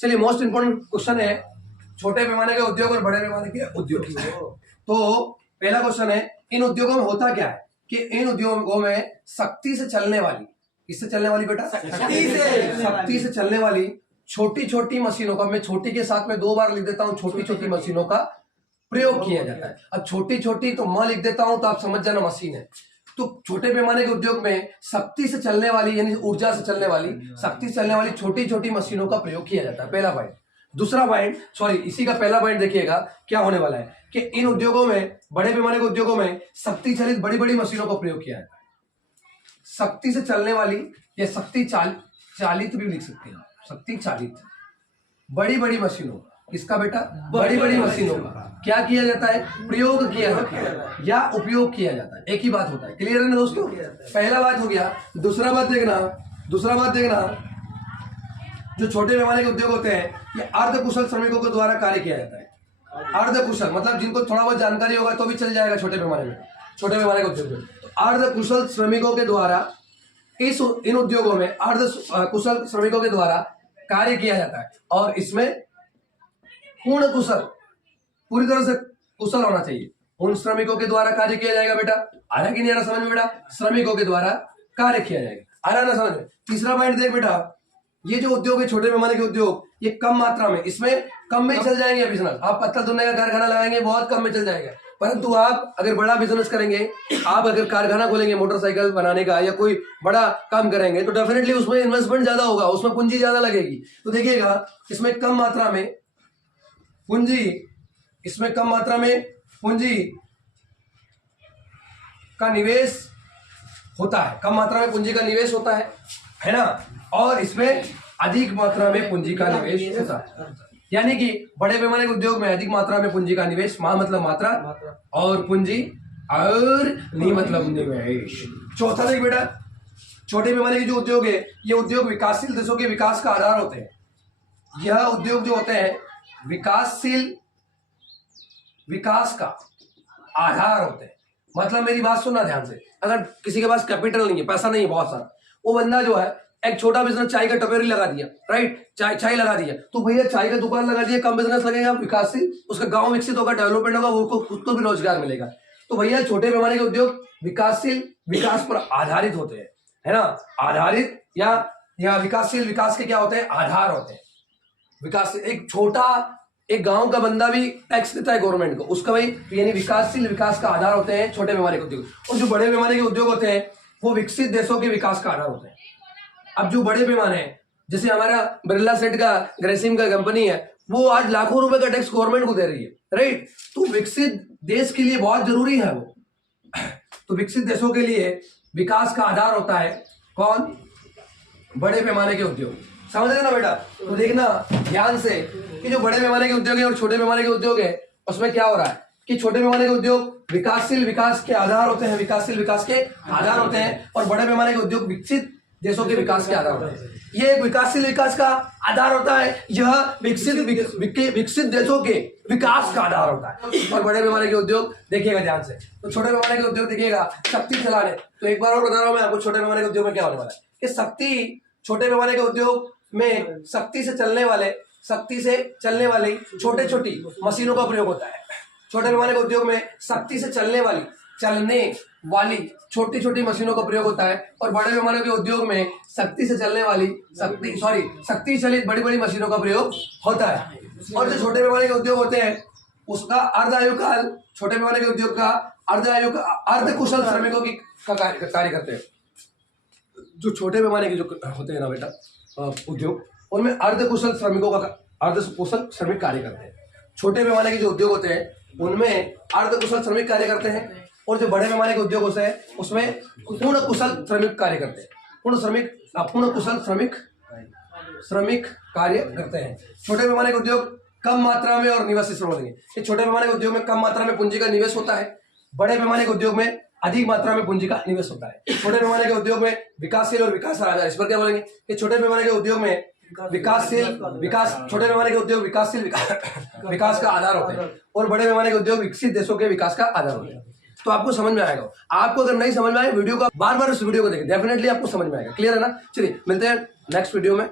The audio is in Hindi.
चलिए, मोस्ट इंपोर्टेंट क्वेश्चन है छोटे पैमाने के उद्योग और बड़े पैमाने के उद्योग। तो पहला क्वेश्चन है, इन उद्योगों में होता क्या है कि इन उद्योगों में सख्ती से चलने वाली, किससे चलने वाली बेटा? सख्ती से चलने वाली छोटी छोटी मशीनों का, मैं छोटी के साथ में 2 बार लिख देता हूं, छोटी छोटी मशीनों का प्रयोग किया जाता है। अब छोटी छोटी तो मैं लिख देता हूं तो आप समझ जाना मशीन है। तो छोटे पैमाने के उद्योग में सख्ती से चलने वाली यानी ऊर्जा से चलने वाली, सख्ती से चलने वाली छोटी छोटी मशीनों का प्रयोग किया जाता है। पहला पॉइंट। दूसरा पॉइंट, सॉरी, इसी का पहला पॉइंट देखिएगा क्या होने वाला है कि इन उद्योगों में, बड़े पैमाने के उद्योगों में शक्ति चालित बड़ी बड़ी मशीनों का प्रयोग किया जाता है। शक्ति से चलने वाली या शक्ति चालित भी लिख सकते हैं, शक्ति चालित बड़ी बड़ी मशीनों, किसका बेटा? बड़ी बड़ी मशीनों का क्या किया जाता है? प्रयोग किया जाता है या उपयोग किया जाता है। एक ही बात होता है। क्लियर है ना दोस्तों? पहला बात हो गया। दूसरा बात देखना, जो छोटे पैमाने के उद्योग होते हैं ये अर्धकुशल श्रमिकों के द्वारा कार्य किया जाता है। अर्धकुशल मतलब जिनको थोड़ा बहुत जानकारी होगा तो भी चल जाएगा छोटे पैमाने में, छोटे पैमाने के उद्योग में। तो अर्धकुशल श्रमिकों के द्वारा इन उद्योगों में अर्धकुशल श्रमिकों के द्वारा कार्य किया जाता है और इसमें पूर्ण कुशल, पूरी तरह से कुशल होना चाहिए। उन श्रमिकों के द्वारा कार्य किया जाएगा बेटा। आ रहा कि नहीं आ रहा समझ में बेटा? श्रमिकों के द्वारा कार्य किया जाएगा। आ रहा ना समझ में? तीसरा पॉइंट देख बेटा, ये जो उद्योग है छोटे पैमाने के उद्योग, ये कम मात्रा में, इसमें कम में चल जाएंगे बिजनेस। आप पत्थर धुलने का कारखाना लगाएंगे बहुत कम में चल जाएगा। परंतु आप अगर बड़ा बिजनेस करेंगे, आप अगर कारखाना खोलेंगे मोटरसाइकिल बनाने का या कोई बड़ा काम करेंगे तो डेफिनेटली उसमें इन्वेस्टमेंट ज्यादा होगा, उसमें पूंजी ज्यादा लगेगी। तो देखिएगा इसमें कम मात्रा में पूंजी, इसमें कम मात्रा में पूंजी का निवेश होता है, कम मात्रा में पूंजी का निवेश होता है ना? और इसमें अधिक मात्रा में पूंजी का निवेश होता है। यानी कि बड़े पैमाने के उद्योग में अधिक मात्रा में पूंजी का निवेश, मा मतलब मात्रा और पूंजी और नी मतलब निवेश। चौथा देख बेटा, छोटे पैमाने के जो उद्योग है ये उद्योग विकासशील देशों के विकास का आधार होते हैं। यह उद्योग जो होते हैं विकासशील विकास का आधार होते हैं। मतलब मेरी बात सुनना ध्यान से, अगर किसी के पास कैपिटल नहीं है, पैसा नहीं है बहुत सारा, वो बंदा जो है एक छोटा बिजनेस चाय का टपेरी लगा दिया, राइट, चाय लगा दिया, तो भैया चाय का दुकान लगा दिया, कम बिजनेस लगेगा, विकासशील, उसका गांव विकसित होगा, डेवलपमेंट होगा, वो खुद को भी रोजगार मिलेगा। तो भैया छोटे पैमाने के उद्योग विकासशील विकास पर आधारित होते हैं, है ना? आधारित या विकासशील विकास के क्या होते हैं? आधार होते हैं। विकास, एक गांव का बंदा भी टैक्स देता है गवर्नमेंट को, उसका भाई यानी विकासशील विकास का आधार होते हैं छोटे पैमाने के उद्योग। और जो बड़े पैमाने के उद्योग होते हैं वो विकसित देशों के विकास का आधार होते हैं। अब जो बड़े पैमाने हैं, जैसे हमारा बिरला सेट का ग्रेसिम का कंपनी है, वो आज लाखों रुपए का टैक्स गवर्नमेंट को दे रही है, राइट? तो विकसित देश के लिए बहुत जरूरी है वो। तो विकसित देशों के लिए विकास का आधार होता है कौन? बड़े पैमाने के उद्योग। समझ रहे ना बेटा? तो देखना ध्यान से कि जो बड़े पैमाने के उद्योग है और छोटे पैमाने के उद्योग है उसमें क्या हो रहा है कि छोटे पैमाने के उद्योग विकासशील विकास के आधार होते हैं, विकासशील विकास के आधार होते हैं, और बड़े पैमाने के उद्योग विकसित देशों के विकास के आधार होते हैं। ये एक विकासशील विकास का आधार होता है, यह विकसित देशों के विकास का आधार होता है। और बड़े पैमाने के उद्योग देखिएगा ध्यान से, तो छोटे पैमाने के उद्योग देखिएगा शक्ति चलाने। तो एक बार और बता रहा हूं मैं आपको छोटे पैमाने के उद्योग में क्या होने वाला है कि शक्ति, छोटे पैमाने के उद्योग में शक्ति से चलने वाली छोटे छोटी मशीनों का प्रयोग होता है। छोटे पैमाने के उद्योग में शक्ति से चलने वाली छोटी छोटी मशीनों का प्रयोग होता है, और बड़े पैमाने के उद्योग में शक्ति से चलने वाली शक्ति चलित बड़ी बड़ी मशीनों का प्रयोग होता है। और जो छोटे पैमाने के उद्योग होते हैं उसका अर्धायुकाल, छोटे पैमाने के उद्योग का अर्धकुशल श्रमिकों की कार्य करते हैं। जो छोटे पैमाने के जो होते हैं ना बेटा उद्योग, उनमें अर्धकुशल श्रमिक कार्य करते हैं। छोटे पैमाने के जो उद्योग होते हैं उनमें अर्धकुशल श्रमिक कार्य करते हैं, और जो बड़े पैमाने के उद्योग होते हैं उसमें पूर्ण कुशल श्रमिक कार्य करते हैं। पूर्ण कुशल श्रमिक कार्य करते हैं। छोटे पैमाने के उद्योग कम मात्रा में और निवेश श्रम देंगे। छोटे पैमाने के उद्योग में कम मात्रा में पूंजी का निवेश होता है, बड़े पैमाने के उद्योग में अधिक मात्रा में पूंजी का निवेश होता है। छोटे पैमाने के उद्योग में विकासशील और विकास का आधार, इस पर क्या बोलेंगे कि छोटे पैमाने के उद्योग में छोटे पैमाने के उद्योग विकासशील विकास का आधार होते हैं, और बड़े पैमाने के उद्योग विकसित देशों के विकास का आधार होते हैं। तो आपको समझ में आएगा। आपको अगर नहीं समझ में आए वीडियो को बार बार उस वीडियो को देखें, डेफिनेटली आपको समझ में आएगा। क्लियर है ना? चलिए मिलते हैं नेक्स्ट वीडियो में।